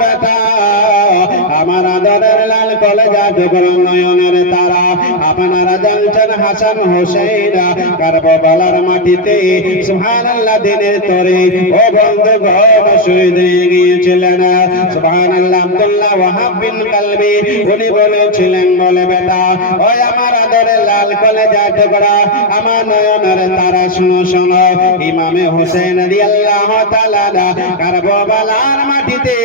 বেটা আমার আদরের লাল কলেজা টুকরো নয়নের তারা আপনারা জানছেন হাসান হোসেন কারবালার মাটিতে সুবহানাল্লাহ দিনের তরে ও বন্ধুগণ শহীদ হয়ে গিয়েছিলেন। সুবহানাল্লাহ। আব্দুল্লাহ ওয়াহাব বিন কালবি উনি বলেছিলেন, বলে বেটা ওই আমার আদরের লাল কলেজা টুকরা আমার নয়নের তারা শুনো শোনো, ইমামে হোসেন রাদিয়াল্লাহু তাআলা কারবালার মাটিতে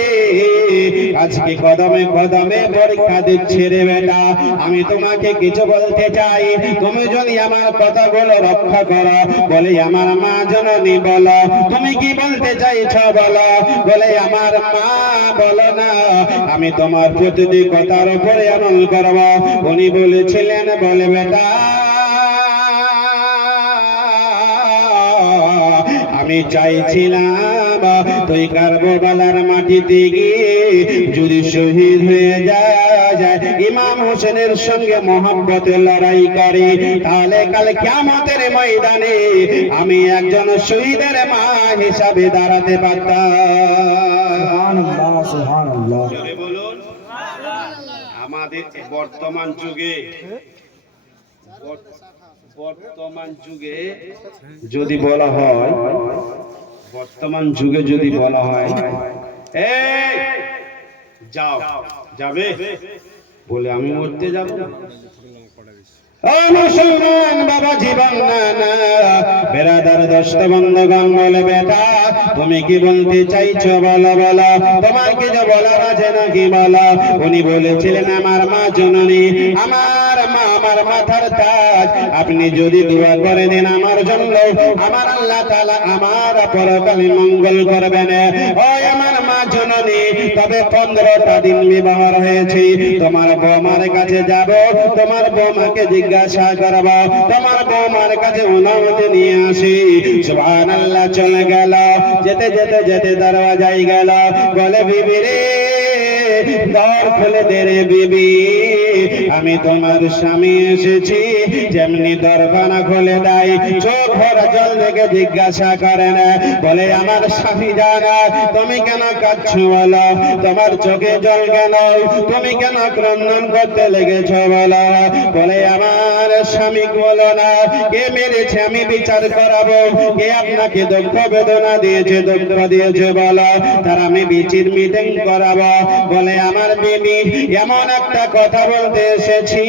আজকে কদমে কদমে পরীক্ষা দিচ্ছে রে বেটা। আমি তোমাকে কিছু বলতে চাই, তুমি যদি আমার কথাগুলো রক্ষা করো, বলে আমার মা জননী বলো তুমি কি বলতে চাইছো বলো, বলে আমার মা বলো না, আমি তোমার প্রতিটি কথার উপরে আমল করব। উনি বলেছিলেন, বলে বেটা আমি চাইছিলাম তুই কারবালার মাটিতে গিয়ে যদি শহীদ হয়ে যায়, ইমাম হোসেনের সঙ্গে মহব্বতে লড়াই করে, তাহলে কাল কিয়ামতের ময়দানে আমি একজন শহীদের মা হিসাবে দাঁড়াতে পারতাম। সুবহানাল্লাহ, সুবহানাল্লাহ। বলুন, আমাদের বর্তমান যুগে যদি বলা হয়, বর্তমান যুগে যদি বলা হয় এই যাও, যাবে বলে আমি মরতে যাব না। ও মুসলমান বাবা জীবন না না বেরাদার দোস্ত বন্ধুগণ, বলে বেটা তুমি কি বলতে চাইছো বলো বলো, তোমার কি যে বলার আছে নাকি বলো। উনি বলেছিলেন, আমার মা জননী, আমার মা আমার মাথার তাজ, আপনি যদি দোয়া করে দেন আমার জন্য, আমার আল্লাহ তাআলা আমার পরকালে মঙ্গল করবেন। ওই আমার মা জননী, তবে 15টা দিন বিবাহ হয়েছে, তোমার বৌমার কাছে যাব, তোমার বৌমাকে জিজ্ঞাসা করব, তোমার বৌমার কাছে অনুমতি নিয়ে আসি। সুবহানাল্লাহ। চলে গেল, যেতে যেতে যেতে দরওয়াজায় গেল, বলে বিবি রে দর খুলে দে রে বিবি, আমি তোমার স্বামী এসেছি। যেমনি দরখানা খুলে দেয়, চোখ ভরা জল দেখে জিজ্ঞাসা করেন, বলে আমার স্বামী জানা তুমি কেন কাঁদছো বলো, তোমার চোখে জল কেন, তুমি কেন ক্রন্দন করতে লেগেছো বলো। বলে আমার স্বামী বলো না, কে মেরেছে আমি বিচার করাবো, কে আপনাকে দুঃখ বেদনা দিয়েছে দুঃখ দিয়েছে বলো, তার আমি বিচার মিটিং করাবো। বলে আমার বিবি এমন একটা কথা বলতে এসেছি,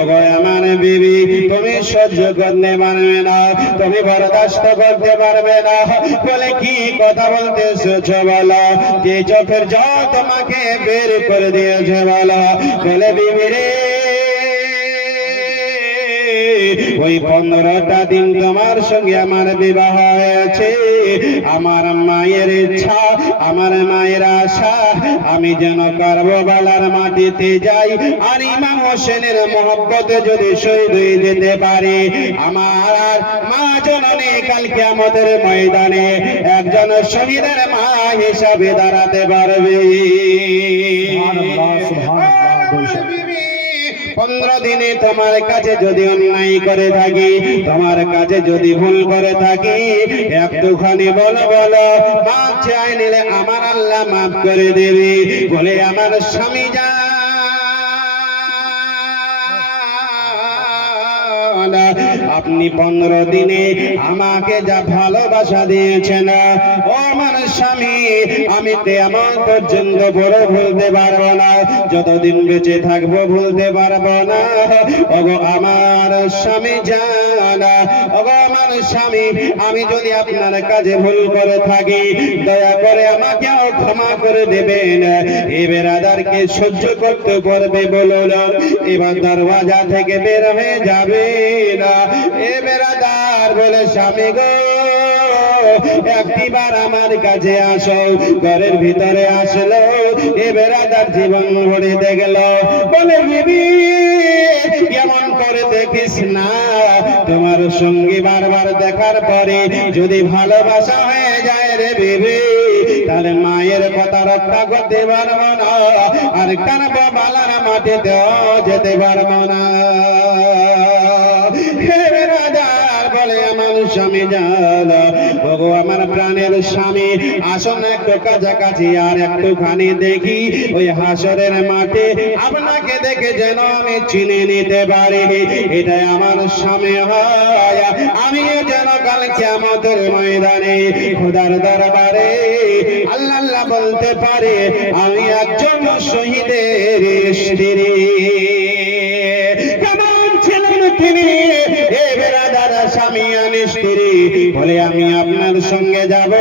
ওগো আমার বিবি তুমি সহ্য করতে পারবে না, তুমি বরদাস্ত করতে পারবে না। বলে কি কথা বলতে এসেছো বলো, যে চোখের জল তোমাকে বের করে দিয়েছে বলো। বলে বিবি রে ওই 15টা দিন তোমার সঙ্গে আমার বিবাহ হয়েছে, আমার মায়ের ইচ্ছা আমার মায়ের আশা আমি যেন কারবালার মাটিতে যাই, আর ইমাম হোসেনের মহব্বতে যদি শহীদ হয়ে যেতে পারি, আমার মা জননী কাল কিয়ামতের ময়দানে একজন শহীদের মা হিসাবে দাঁড়াতে পারবে। সুবহানাল্লাহ, সুবহানাল্লাহ। 15 দিনে তোমার কাছে যদি অন্যায় করে থাকি, তোমার কাছে যদি ভুল করে থাকি, একটুখানি বলো বলো, মাপ চাই নিলে আমার আল্লাহ মাফ করে দেবে। বলে আমার স্বামী যা আপনি 15 দিনে আমাকে যা ভালোবাসা দিয়েছেন, ও আমার স্বামী আমি তেমন পর্যন্ত বড় ভুলতে পারবো না, যতদিন বেঁচে থাকবো ভুলতে পারবো না। ওগো আমার স্বামী জানা, ওগো আমার স্বামী আমি যদি আপনার কাছে ভুল করে থাকি, দয়া করে আমাকেও ক্ষমা করে দেবেন। এ বেরাদারকে সহ্য করতে পারবে বলুন, এবার দরওয়াজা থেকে বের হয়ে যাবে না। এ বেরাদার বলে, স্বামী গো একটিবার আমার কাছে আসো। ঘরের ভিতরে আসলো, এ বেরাদার জীবন ভরে দেখল। বলে বিবি কেমন করে দেখিস না, তোমার সঙ্গী বারবার দেখার পরে যদি ভালোবাসা হয়ে যায় রে বিবি, তাহলে মায়ের কথা রক্ষা করতে পারবো না, আর কারবালার মাটিতেও যেতে পারবো না। হে বেরাদার বলে আমার স্বামী জান, ওগো আমার প্রাণের স্বামী, আসুন একটু কাছাকাছি আর একটুখানি দেখি ওই হাসরের মাঠে আপনাকে দেখে যেন আমি চিনে নিতে পারি, এটাই আমার স্বামী হয়। আমিও যেন কাল কিয়ামতের ময়দানে খোদার দরবারে আল্লাহ আল্লাহ বলতে পারে আমি একজন শহীদের স্ত্রী। কেমন ছিলেন তিনি এ বেরাদার স্বামী আর স্ত্রী? বলে আমি আপনার সঙ্গে যাব।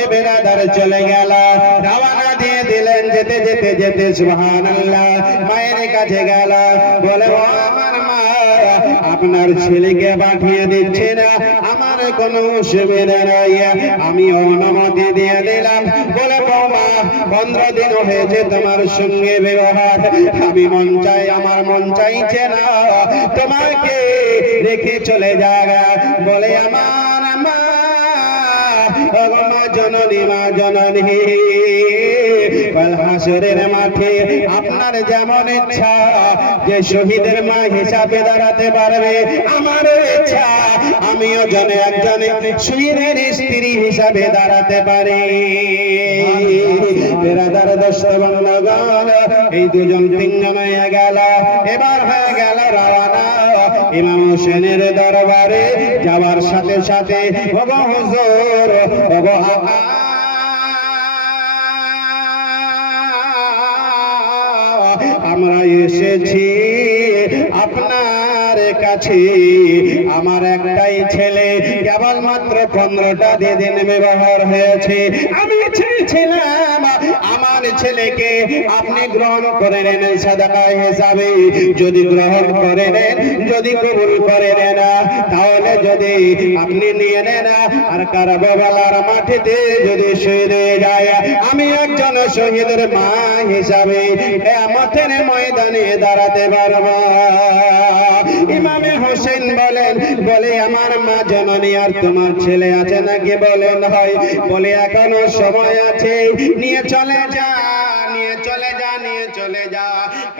এ বেরাদার চলে গেল, রওনা দিয়ে দিলেন। যেতে যেতে যেতে সুবহানাল্লাহ মায়ের কাছে গেল, বলে ও আমার মা, আপনার ছেলেকে পাঠিয়ে দিচ্ছে না, আমার কোনো অসুবিধা নাই, আমি অনুমতি দিয়ে দিলাম। বলে বৌমা 15 দিন হয়েছে তোমার সঙ্গে ব্যবহার, আমি মন চাই, আমার মন চাইছে না তোমাকে রেখে চলে যাগা। বলে আমার মা, ও মা জননী, মা জননী, কাল হাসরের মাঠে আপনার যেমন ইচ্ছা যে শহীদের মা হিসাবে দাঁড়াতে পারবে, আমার ইচ্ছা আমিও যেন একজন শহীদের স্ত্রী হিসাবে দাঁড়াতে পারি। বেরাদার দোস্ত বন্ধুগণ, এই দুজন তিনজন হয়ে গেল, এবার হয়ে গেল রওনা ইমাম হোসেনের দরবারে। যাওয়ার সাথে সাথে ওগো হুজুর, ওগো আকা, আমরা এসেছি আপনার কাছে, আমার একটাই ছেলে, কেবলমাত্র 15টা দিন ব্যবহার হয়েছে, আমি চেয়েছিলাম আমার ছেলেকে আপনি গ্রহণ করে নেন সাদাকা হিসাবে। যদি গ্রহণ করে নেন, যদি কবুল করে নেন, তাহলে যদি আপনি নিয়ে নেন আর কারাবালার মাটিতে যদি শহীদ হয়ে যায়, আমি একজন শহীদের মা হিসাবে কিয়ামতের ময়দানে দাঁড়াতে পারবো। ইমামে হোসেন বলেন, বলে আমার মা জননী, আর তোমার ছেলে আছে নাকি? বলেন হয়। বলে এখনো সময় আছে, নিয়ে চলে যা, নিয়ে চলে যা, নিয়ে চলে যা।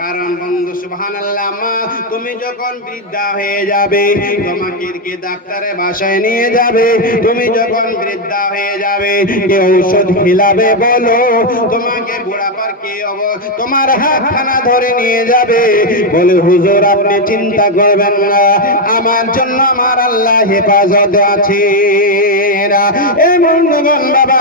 কারণ বন্ধু সুবহানাল্লাহ, মা তুমি যখন বৃদ্ধা হয়ে যাবে, তোমাকে কে ডাক্তারের বাসায় নিয়ে যাবে? তুমি যখন বৃদ্ধা হয়ে যাবে, কে ঔষধ খিলাবে বলো? তোমাকে বুড়াপার কে তোমার হাতখানা ধরে নিয়ে যাবে? বলে হুজুর আপনি চিন্তা করবেন না, আমার জন্য আমার আল্লাহ হেফাজত আছে। এই বন্ধুগণ বাবা